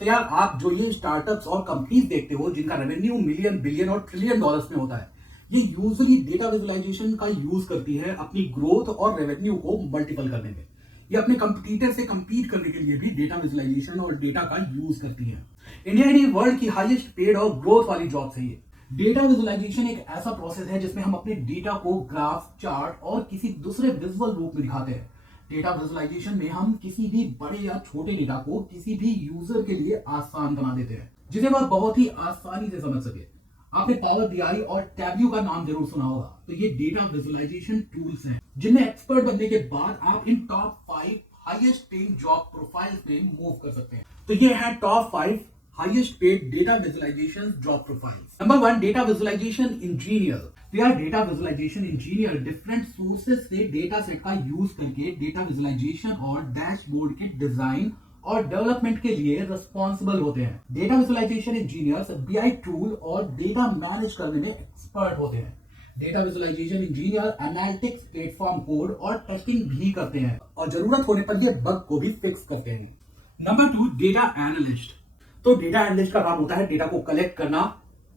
तो यार आप जो ये स्टार्टअप्स और कंपनीज देखते हो जिनका रेवेन्यू मिलियन बिलियन और ट्रिलियन डॉलर्स में होता है, ये यूजुअली डेटा विजुअलाइजेशन का यूज करती है अपनी ग्रोथ और रेवेन्यू को मल्टीपल करने में। ये अपने कंपटीटर से compete करने के लिए भी डेटा विजुअलाइजेशन और डेटा का यूज करती है। इंडिया ने वर्ल्ड की हाईएस्ट पेड और ग्रोथ वाली जॉब है ये। डेटा विजुअलाइजेशन एक ऐसा प्रोसेस है जिसमें हम अपने डेटा को ग्राफ, चार्ट और किसी दूसरे विजुअल रूप में दिखाते हैं। डेटा विजुअलाइजेशन में हम किसी भी बड़े या छोटे डेटा को किसी भी यूजर के लिए आसान बना देते हैं, जिसे वह बहुत ही आसानी से समझ सके। आपने पावर बीआई और टैब्ल्यू का नाम जरूर सुना होगा। तो ये डेटा विजुअलाइजेशन टूल्स हैं जिनमें एक्सपर्ट बनने के बाद आप इन top 5 highest paying job profiles में मूव कर सकते हैं। तो ये है top 5 highest paid data visualization job profiles. Number 1, data visualization engineer. तो यार data visualization engineer different sources से डेटा सेट का यूज करके डेटा विजुअलाइजेशन और डैशबोर्ड के डिजाइन और डेवलपमेंट के लिए रिस्पॉन्सिबल होते हैं। Data visualization engineers BI tool और डेटा मैनेज करने में एक्सपर्ट होते हैं। Data visualization engineer analytics, platform code और टेस्टिंग भी करते हैं और जरूरत होने पर ये बग को भी फिक्स करते हैं। Number 2, data analyst. तो डेटा एनालिस्ट का काम होता है डेटा को कलेक्ट करना,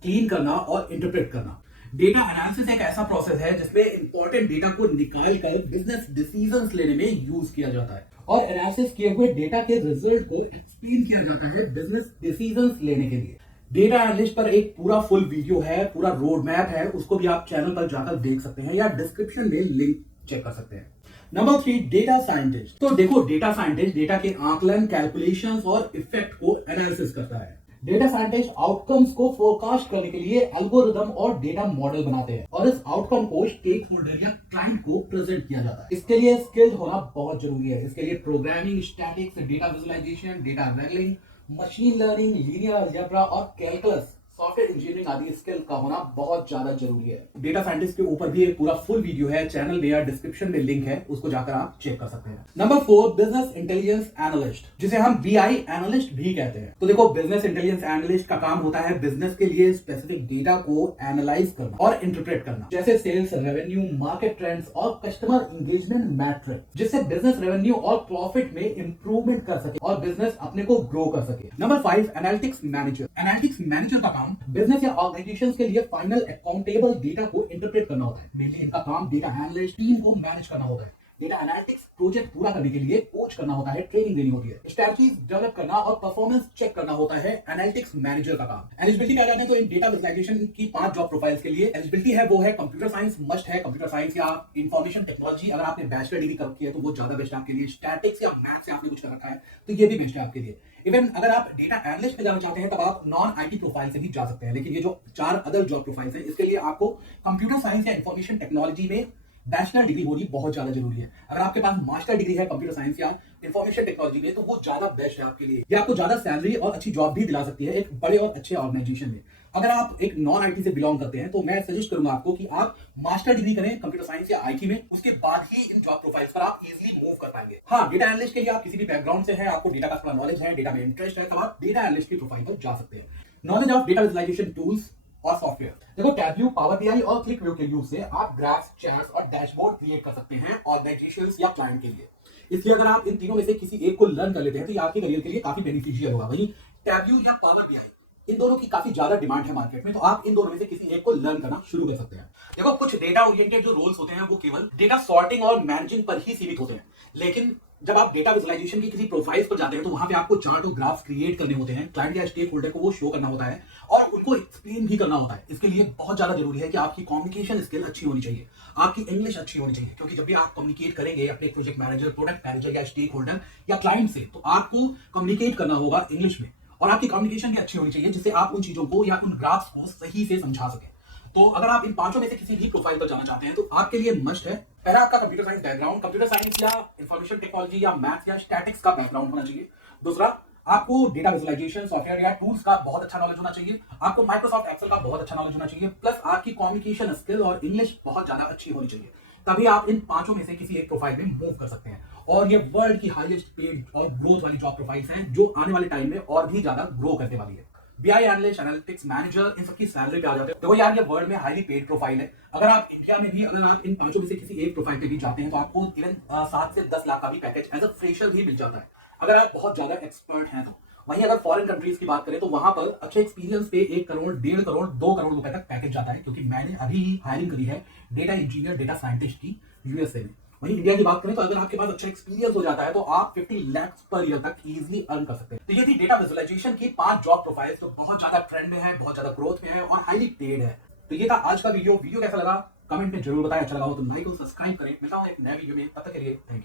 क्लीन करना और इंटरप्रेट करना। डेटा एनालिसिस एक ऐसा प्रोसेस है जिसमें इंपॉर्टेंट डेटा को निकाल कर बिजनेस डिसीजंस लेने में यूज किया जाता है और एनालिसिस किए हुए डेटा के रिजल्ट को एक्सप्लेन किया जाता है बिजनेस डिसीजंस लेने के लिए। डेटा एनालिस्ट पर एक पूरा फुल वीडियो है, पूरा रोड मैप है, उसको भी आप चैनल पर जाकर देख सकते हैं या डिस्क्रिप्शन में लिंक चेक कर सकते हैं। Number 3, data scientist. तो देखो डेटा साइंटिस्ट डेटा के आकलन, कैलकुलेशंस और इफेक्ट को एनालिसिस करता है। डेटा साइंटिस्ट आउटकम्स को फोरकास्ट करने के लिए एल्गोरिदम और डेटा मॉडल बनाते हैं और इस आउटकम को स्टेक होल्डर या क्लाइंट को प्रेजेंट किया जाता है। इसके लिए स्किल्ड होना बहुत जरूरी है। इसके लिए programming, statics, data visualization, data wrangling, machine learning, linear algebra और कैलकुलस, सॉफ्टवेयर इंजीनियरिंग आदि स्किल का होना बहुत ज्यादा जरूरी है। डेटा साइंटिस्ट के ऊपर भी एक पूरा फुल वीडियो है, चैनल में या डिस्क्रिप्शन में लिंक है, उसको जाकर आप चेक कर सकते हैं। नंबर 4, बिजनेस इंटेलिजेंस एनालिस्ट, जिसे हम बीआई एनालिस्ट भी कहते हैं। तो देखो बिजनेस इंटेलिजेंस एनालिस्ट का काम होता है बिजनेस के लिए स्पेसिफिक डेटा को एनालाइज करना और इंटरप्रेट करना, जैसे सेल्स, रेवेन्यू, मार्केट ट्रेंड्स और कस्टमर एंगेजमेंट मैट्रिक, जिससे बिजनेस रेवेन्यू और प्रॉफिट में इंप्रूवमेंट कर सके और बिजनेस अपने को ग्रो कर सके। Number 5, analytics manager. Analytics manager का काम बिजनेस या ऑर्गेनाइजेशंस के लिए फाइनल अकाउंटेबल डेटा को इंटरप्रेट करना होता है। मेनली इनका काम डेटा एनालिस्ट टीम को मैनेज करना होता है। डेटा एनालिटिक्स प्रोजेक्ट पूरा करने के लिए कोच करना होता है, ट्रेनिंग देनी होती है, स्ट्रैटेजीज डेवलप करना और परफॉर्मेंस चेक करना होता है एनालिटिक्स मैनेजर का काम। एलिजिबिलिटी पे आ जाते हैं तो इन डेटा विजुअलाइजेशन की 5 जॉब प्रोफाइल्स के लिए एलिजिबिलिटी है, वो है कंप्यूटर साइंस मस्ट है, कंप्यूटर साइंस या इंफॉर्मेशन टेक्नोलॉजी अगर आपने बैचलर डिग्री कर रखी है तो वो ज्यादा बेस्ट है आपके लिए। स्टैटिक्स या मैथ्स से आपने कुछ कर रखा है तो ये भी बेस्ट है आपके लिए। इवन अगर आप डेटा एनालिस्ट में जाना चाहते हैं तब आप नॉन आईटी प्रोफाइल से भी जा सकते हैं, लेकिन ये जो 4 अदर जॉब प्रोफाइल्स हैं इसके लिए आपको कंप्यूटर साइंस या इंफॉर्मेशन टेक्नोलॉजी में बैचलर डिग्री होनी बहुत ज्यादा जरूरी है। अगर आपके पास मास्टर डिग्री है कंप्यूटर साइंस या इंफॉर्मेशन टेक्नोलॉजी में तो वो ज्यादा बेस्ट है आपके लिए। ये आपको ज्यादा सैलरी और अच्छी जॉब भी दिला सकती है एक बड़े और अच्छे ऑर्गेनाइजेशन में। अगर आप एक नॉन आईटी से बिलोंग करते हैं तो मैं सजेस्ट करूंगा आपको कि आप मास्टर डिग्री करें कंप्यूटर साइंस या आईटी में, उसके बाद ही इन जॉब प्रोफाइल्स पर आप इजीली मूव कर पाएंगे। हाँ, डेटा एनालिस्ट के लिए आप किसी भी बैकग्राउंड से हैं, आपको डेटा का थोड़ा नॉलेज है, डेटा में इंटरेस्ट है, तो आप डेटा एनालिस्ट की प्रोफाइल पर जा सकते हैं। Knowledge of data visualization tools और सॉफ्टवेयर। देखो टैब्ल्यू, पावर बीआई और क्लिकव्यू के यूज से आप ग्राफ्स, चार्ट्स और डैशबोर्ड क्रिएट कर सकते हैं ऑर्गेनाइजेशंस या क्लाइंट के लिए। इसलिए अगर आप इन तीनों में से किसी एक को लर्न कर लेते हैं तो ये आपके करियर के लिए काफी बेनिफिशियल होगा। वहीं टैब्ल्यू या पावर बीआई इन दोनों की काफी ज्यादा डिमांड है मार्केट में, तो आप इन दोनों में से किसी एक को लर्न करना शुरू कर सकते हैं। देखो कुछ डेटा ओरिएंटेड जो रोल्स होते हैं वो केवल डेटा सॉर्टिंग और मैनेजिंग पर ही सीमित होते हैं, लेकिन जब आप डेटा विजुअलाइजेशन की किसी प्रोफाइल्स पर जाते हैं तो वहां पे आपको चार्ट और ग्राफ क्रिएट करने होते हैं, क्लाइंट या स्टेक होल्डर को वो शो करना होता है और उनको एक्सप्लेन भी करना होता है। इसके लिए बहुत ज्यादा जरूरी है कि आपकी कम्युनिकेशन स्किल अच्छी होनी चाहिए, आपकी इंग्लिश अच्छी होनी चाहिए, क्योंकि जब भी आप कम्युनिकेट करेंगे अपने प्रोजेक्ट मैनेजर, प्रोडक्ट मैनेजर या स्टेक होल्डर या क्लाइंट से, तो आपको कम्युनिकेट करना होगा इंग्लिश में और आपकी कम्युनिकेशन भी अच्छी होनी चाहिए जिससे आप उन चीजों को या उन ग्राफ्स को सही से समझा सके। तो अगर आप इन 5 में से किसी भी प्रोफाइल पर जाना चाहते हैं तो आपके लिए मस्ट है, पहला आपका computer science background, computer science या इंफॉर्मेशन टेक्नोलॉजी या मैथ्स या स्टैटिक्स का बैकग्राउंड होना चाहिए। दूसरा, आपको डेटा विजुअलाइजेशन सॉफ्टवेयर या टूल्स का बहुत अच्छा नॉलेज होना चाहिए। आपको माइक्रोसॉफ्ट एक्सेल का बहुत अच्छा नॉलेज होना चाहिए, प्लस आपकी कम्युनिकेशन स्किल और इंग्लिश बहुत ज्यादा अच्छी होनी चाहिए। तभी आप इन 5 में से किसी एक प्रोफाइल में मूव कर सकते हैं और ये वर्ल्ड की हाईएस्ट पेड और ग्रोथ वाली जॉब प्रोफाइल्स हैं जो आने वाले टाइम में और भी ज्यादा ग्रो करने वाली है। बीआई एनालिस्ट, एनालिटिक्स मैनेजर, इन सबकी सैलरी पे आ जाते हैं। देखो यार ये वर्ल्ड में हाईली पेड प्रोफाइल है। अगर आप इंडिया में भी अगर आप इन 5 में से किसी एक प्रोफाइल पे भी जाते हैं तो आपको इवन 7 से 10 लाख का भी पैकेज एज अ फ्रेशर भी मिल जाता है। अगर आप बहुत ज्यादा एक्सपर्ट हैं तो वहीं अगर फॉरेन कंट्रीज की बात करें तो वहां पर अच्छे एक्सपीरियंस पे 1 करोड़, 1.5 करोड़, 2 करोड़ रुपए तक पैकेज जाता है, क्योंकि मैंने अभी ही हायरिंग करी है डेटा इंजीनियर, डेटा साइंटिस्ट की यूएसए में। वहीं इंडिया की बात करें तो अगर आपके पास अच्छा एक्सपीरियंस हो जाता है तो आप 50 लाख पर ईयर तक इजीली अर्न कर सकते हैं। तो ये थी डेटा विजुअलाइजेशन की 5 जॉब प्रोफाइल्स जो बहुत ज्यादा ट्रेंड में है, बहुत ज्यादा ग्रोथ में है और हाईली पेड है। तो ये था आज का वीडियो। वीडियो कैसा लगा कमेंट में जरूर बताएं। अच्छा लगा हो तो लाइक और सब्सक्राइब करें। मिलता हूं एक नए वीडियो में, तब तक के लिए थैंक यू।